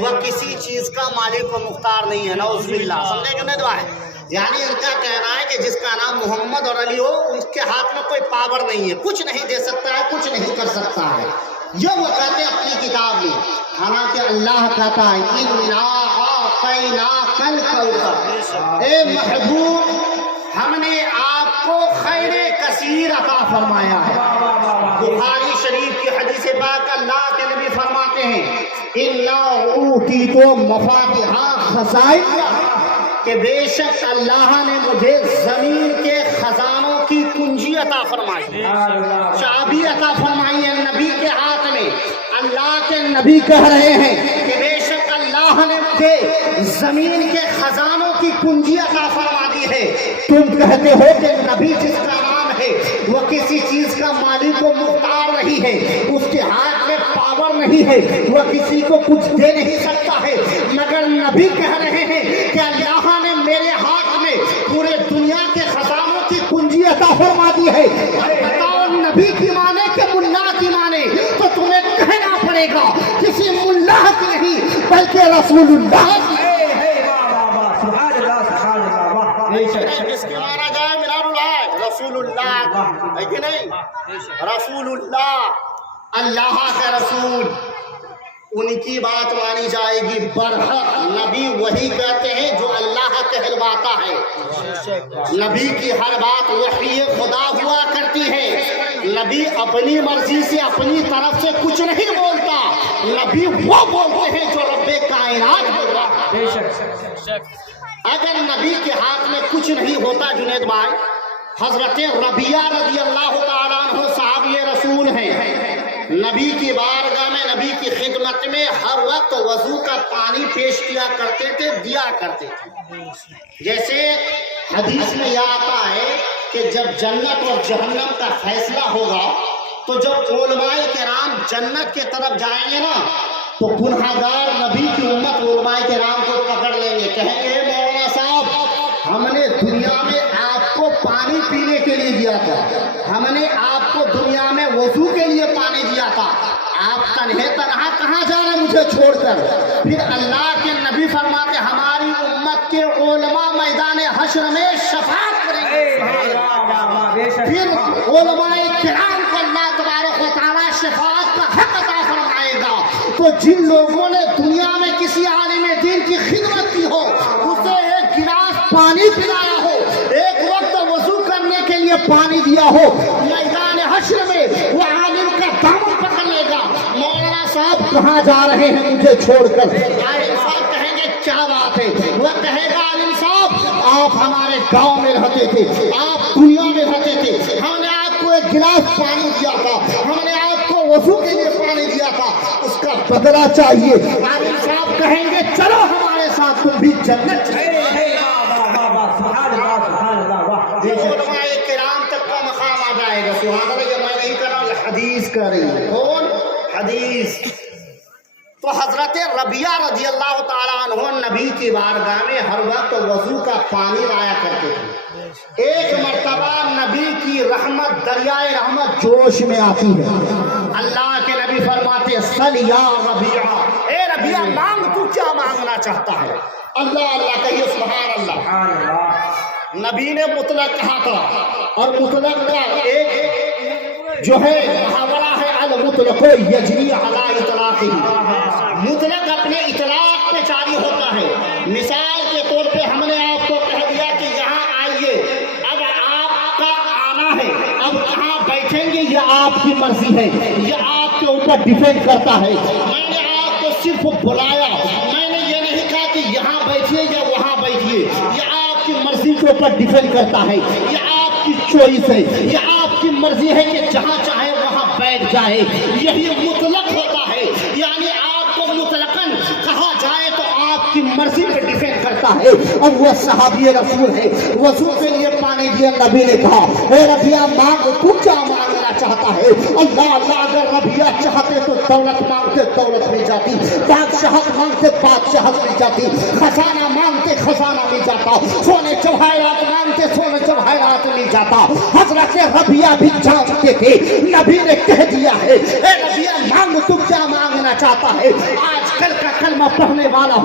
وہ کسی چیز کا مالک و مختار نہیں ہے، نعوذ باللہ. سمجھے جنید بھائی؟ یعنی ان کا کہنا ہے کہ جس کا نام محمد اور علی ہو اس کے ہاتھ میں کوئی پاور نہیں ہے، کچھ نہیں دے سکتا ہے، کچھ نہیں کر سکتا ہے. یہ وہ کہتے ہیں اپنی کتاب میں. حالانکہ اللہ کہتا ہے اِنَّا أَعْطَيْنَاكَ الْكَوْثَرَ، اے محبوب ہم نے آپ کو خیر کثیر عطا فرمایا ہے. بخاری شریف کی حدیث پاک اللہ کے نبی فرماتے ہیں اِنَّا أُوتِيتُ مَفَاتِحَ خَزَائِنَ، کہ بے شک اللہ نے مجھے زمین کے خزانوں کی کنجی عطا فرمائی، چابی عطا فرمائی ہے نبی کے ہاتھ میں. اللہ کے نبی کہہ رہے ہیں کہ بے شک اللہ نے مجھے زمین کے خزانوں کی کنجی عطا فرما دی ہے. تم کہتے ہو کہ نبی جس کا نام ہے وہ کسی چیز کا مالک و مختار نہیں ہے، اس کے ہاتھ میں پاور نہیں ہے، وہ کسی کو کچھ دے نہیں سکتا ہے. مگر نبی کہہ رہے ہیں کہ اللہ نے میرے ہاتھ میں پورے دنیا کے خزانوں کی کنجی عطا فرما دی ہے. بتاؤ نبی کی مانے کہ ملا کی مانے؟ تو تمہیں کہنا پڑے گا کسی ملا کی نہیں بلکہ رسول اللہ کی. جس کی مانا جائے منار اللہ، رسول اللہ ہے کہ نہیں؟ رسول اللہ، اللہ کے رسول، ان کی بات مانی جائے گی. برحق نبی وہی کہتے ہیں جو اللہ کہلواتا ہے. نبی کی ہر بات وحی خدا ہوا کرتی ہے. نبی اپنی مرضی سے اپنی طرف سے کچھ نہیں بولتا، نبی وہ بولتے ہیں جو رب کائنات بولتا. اگر نبی کے ہاتھ میں کچھ نہیں ہوتا جنید بھائی، حضرت ربیہ رضی اللہ تعالیٰ عنہ صحابی رسول ہیں، نبی کی بارگاہ میں نبی کی خدمت میں ہر وقت وضو کا پانی پیش کیا کرتے تھے، دیا کرتے تھے. جیسے حدیث میں یہ آتا ہے کہ جب جنت اور جہنم کا فیصلہ ہوگا تو جب علماء کرام جنت کے طرف جائیں گے نا تو گنہگار نبی کی امت علماء کرام کو پکڑ لیں گے، کہیں گے مولانا صاحب ہم نے دنیا میں آپ کو پانی پینے کے لیے دیا تھا، ہم نے آپ کو دنیا میں وضو کے لیے پانی دیا تھا، آپ تنہے تنہا کہاں جا رہے مجھے چھوڑ کر؟ پھر اللہ کے نبی فرماتے ہماری امت کے علماء میدان حشر میں شفاعت کریں گے. پھر علماء کرام کو اللہ تبارک و تعالیٰ شفاعت کا حق عطا فرمائے گا. تو جن لوگوں نے دنیا میں کسی عالم دین کی خدمت کی ہو، اسے ایک گلاس پانی پلایا ہو، ایک وقت وضو کرنے کے لیے پانی دیا ہو، میدان حشر میں وہ عالم کا دامن پکڑ لے گا، مولانا صاحب کہاں جا رہے ہیں مجھے چھوڑ کر؟ عالم صاحب کہیں گے کیا بات ہے؟ وہ کہے گا عالم صاحب آپ ہمارے گاؤں میں رہتے تھے، آپ دنیا میں رہتے تھے، ہم نے آپ کو ایک گلاس پانی دیا تھا، ہم نے آپ کو وضو کے لیے پانی دیا تھا، اس کا بدلہ چاہیے. عالم صاحب کہیں گے چلو ہمارے ساتھ تم بھی جنت چلے. علماء کرام تک کا مقام آ جائے گا. سبحان اللہ. یہ میں نہیں کر رہا ہوں، یہ حدیث کر رہی ہے. کون حدیث؟ تو حضرت ربیہ رضی اللہ تعالیٰ عنہ نبی کی بارگاہ میں ہر وقت وضو کا پانی لایا کرتے تھے. ایک مرتبہ نبی کی رحمت، دریائے رحمت جوش میں آتی ہے. اللہ کے نبی فرماتے سل یا ربیہ، اے ربیہ مانگ، تو کیا مانگنا چاہتا ہے؟ اللہ اللہ کہیے سبحان اللہ. نبی نے مطلق کہا تھا، اور مطلق کا ایک جو ہے محاورہ ہے المطلق یجری علی اطلاقہ. مطلق اپنے اطلاق پہ جاری ہوتا ہے. مثال کے طور پہ ہم نے آپ کو کہہ دیا کہ یہاں آئیے، اب آپ کا آنا ہے، اب کہاں بیٹھیں گے یہ آپ کی مرضی ہے، یہ آپ کے اوپر ڈیپینڈ کرتا ہے. میں نے آپ کو صرف بلایا، میں نے یہ نہیں کہا کہ یہاں بیٹھیے یا وہاں بیٹھیے، یہ آپ کی مرضی کے اوپر ڈیپینڈ کرتا ہے، یہ آپ کی چوائس ہے، یہ آپ کی مرضی ہے کہ جہاں چاہے وہاں بیٹھ جائے. یہی مطلق ہوتا ہے، یعنی آپ کو مطلقاً کہا جائے تو آپ کی مرضی پہ ڈیپینڈ کرتا ہے. اور وہ صحابی رسول ہے، وضو کے لیے پانی دیا. نبی نے کہا اے ربیہ مانگ، تو کیا مانگنا چاہتا ہے؟ اللہ اللہ. اگر ربیہ چاہتے تو دولت مانگتے دولت مل جاتی، بادشاہت مانگتے بادشاہت مل جاتی، خزانہ مانگتے خزانہ مل جاتا، سونے جواہرات مانگتے سونے جواہرات مل جاتا. حضرت ربیہ بھی جانتے تھے. نبی نے کہہ دیا ہے اے ربیہ مانگ، تو کیا مانگنا چاہتا ہے؟ آج کل کا کلمہ پڑھنے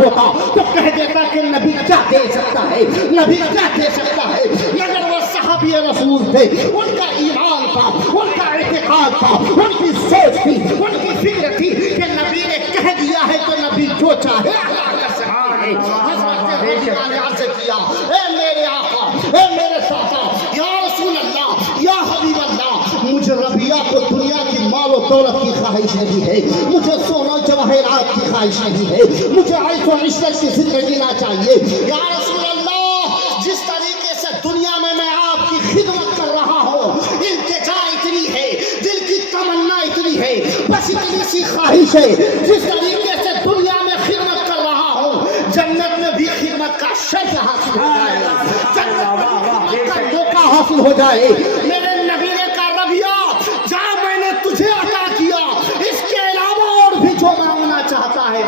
ہوتا تو کہہ دیتا کہ نبی کیا دے سکتا ہے، نبی کیا دے سکتا ہے، مگر وہ صحابی رسول تھے، ان کا ایمان تھا، ان کا اعتقاد تھا، ان کی سوچ تھی، ان کی فکر تھی کہ نبی نے کہہ دیا ہے تو نبی جو چاہے اللہ کر سکتا ہے۔ حضرت ربیعہ نے عرض کیا اے میرے آقا، اے میرے ساقا، یا رسول اللہ، یا حبیب اللہ، مجھے ربیعہ کو دنیا کی مال و دولت کی خواہش نہیں ہے، مجھے سونا جواہرات کی خواہش نہیں ہے، مجھے عیش و عشرت کی زندگی جینا چاہیے۔ یا رسول اللہ، جس طریقے سے دنیا میں آپ کی خدمت کر رہا ہوں، التجا اتنی ہے، دل کی تمنا اتنی ہے، بس اتنی سی خواہش ہے، جس طریقے سے دنیا میں خدمت کر رہا ہوں، جنت میں بھی خدمت کا شرف حاصل ہو جائے، جنت میں بھی خدمت کا موقع حاصل ہو جائے۔ میرے نبی نے کہا ربیعہ جا، میں نے تجھے عطا کیا، اس کے علاوہ اور بھی جو مانگنا چاہتا ہے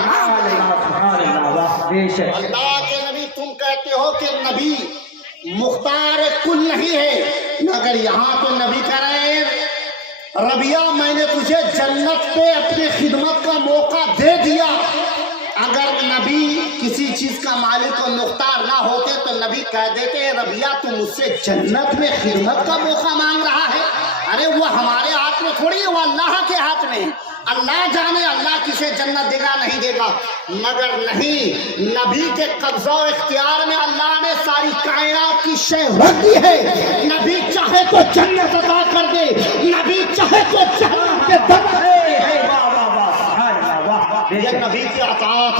اللہ کے نبی، تم کہتے ہو کہ نبی مختار کل نہیں ہے، مگر یہاں تو نبی کہہ رہے ہیں ربیعہ میں نے تجھے جنت پہ اپنی خدمت کا موقع دے دیا۔ اگر نبی کسی چیز کا مالک و مختار نہ ہوتے تو نبی کہہ دیتے ربیعہ تو مجھ سے جنت میں خدمت کا موقع مانگ رہا ہے۔ ارے وہ ہمارے ہاتھ میں تھوڑی ہے، وہ اللہ کے ہاتھ میں ہے، اللہ جانے اللہ کسے جنت دے گا نہیں دے گا، مگر نہیں، نبی کے قبضہ و اختیار میں اللہ نے ساری کائنات کی شے رکھ دی ہے۔ نبی چاہے تو جنت عطا کر دے، نبی چاہے تو جہنم کے دروازے، یہ نبی کی عطا